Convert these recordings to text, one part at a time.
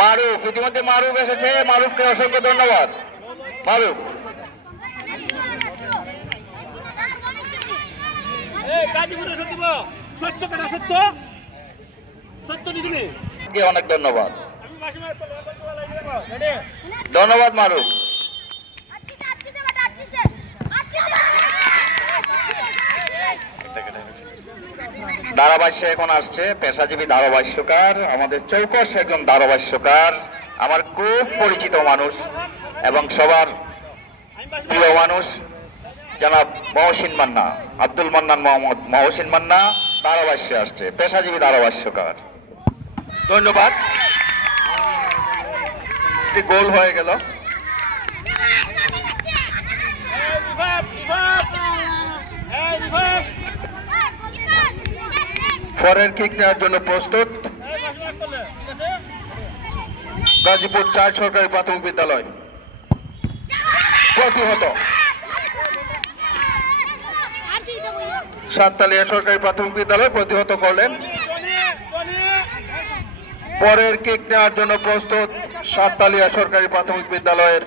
মারুফ, ইতিমধ্যে মারুফ এসেছে, মারুফকে অসংখ্য ধন্যবাদ। মারুফ অনেক ধন্যবাদ, ধন্যবাদ মারুফ। ধারাভাষ্য এখন আসছে, পেশাজীবী ধারাভাষ্যকার, আমাদের চৌকস একজন ধারাভাষ্যকার, আমার খুব পরিচিত মানুষ এবং সবার প্রিয় মানুষ, জনাব মহসিন মান্না, আব্দুল মান্নান মোহাম্মদ মহসিন মান্না ধারাভাষ্যে আসছে, পেশাজীবী ধারাভাষ্যকার। ধন্যবাদ। গোল হয়ে গেল। পরের কিক নেওয়ার জন্য প্রস্তুত গাজীপুর ৪ সরকারি প্রাথমিক বিদ্যালয়। প্রতিহত সাততালিয়া সরকারি প্রাথমিক বিদ্যালয় প্রতিহত করলেন। পরের কিক নেওয়ার জন্য প্রস্তুত সাততালিয়া সরকারি প্রাথমিক বিদ্যালয়ের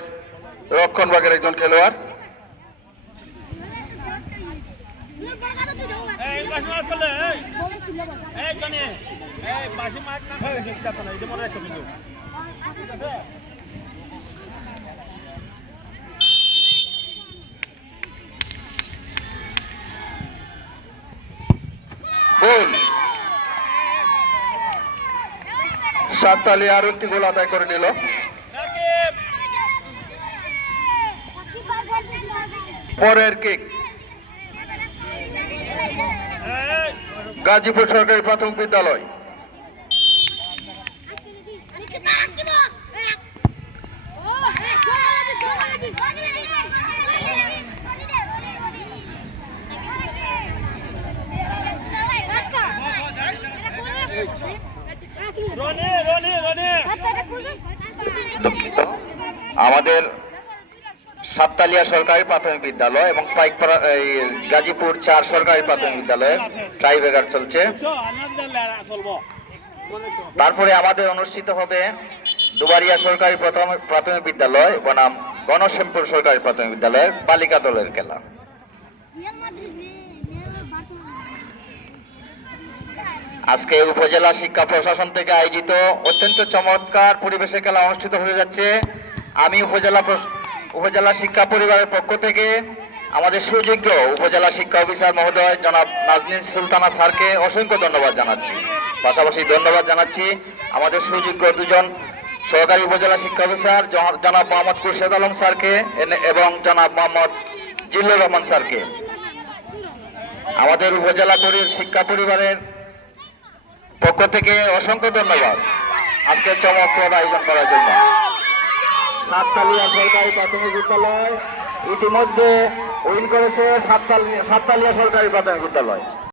রক্ষণভাগের একজন খেলোয়াড়। সাততালিয়া আরো একটি গোল আদায় করে নিল। পরের কিক গাজীপুর সরকারি প্রাথমিক বিদ্যালয়। আমাদের সাততালিয়া সরকারি প্রাথমিক বিদ্যালয় এবং গাজীপুর ৪ সরকারি প্রাথমিক বিদ্যালয়ে টাইব্রেকার চলছে। তারপরে আমাদের অনুষ্ঠিত হবে দুবারিয়া সরকারি প্রাথমিক বিদ্যালয় বনাম গণশ্যামপুর সরকারি প্রাথমিক বিদ্যালয়ের বালিকা দলের খেলা। আজকে উপজেলা শিক্ষা প্রশাসন থেকে আয়োজিত অত্যন্ত চমৎকার পরিবেশে খেলা অনুষ্ঠিত হয়ে যাচ্ছে। আমি উপজেলা শিক্ষা পরিবারের পক্ষ থেকে আমাদের সুযোগ্য উপজেলা শিক্ষা অফিসার মহোদয় জনাব নাজনীন সুলতানা স্যারকে অসংখ্য ধন্যবাদ জানাচ্ছি। পাশাপাশি ধন্যবাদ জানাচ্ছি আমাদের সুযোগ্য দুজন সহকারী উপজেলা শিক্ষা অফিসার জনাব মোহাম্মদ খুরশেদ আলম স্যারকে এবং জনাব মোহাম্মদ জিল্লুর রহমান স্যারকে। আমাদের উপজেলা শিক্ষা পরিবারের পক্ষ থেকে অসংখ্য ধন্যবাদ আজকে চমকপ্রদ আয়োজন করার জন্য। সাততালিয়া সরকারি প্রাথমিক বিদ্যালয় ইতিমধ্যে উইন করেছে সাততালিয়া সরকারি প্রাথমিক বিদ্যালয়।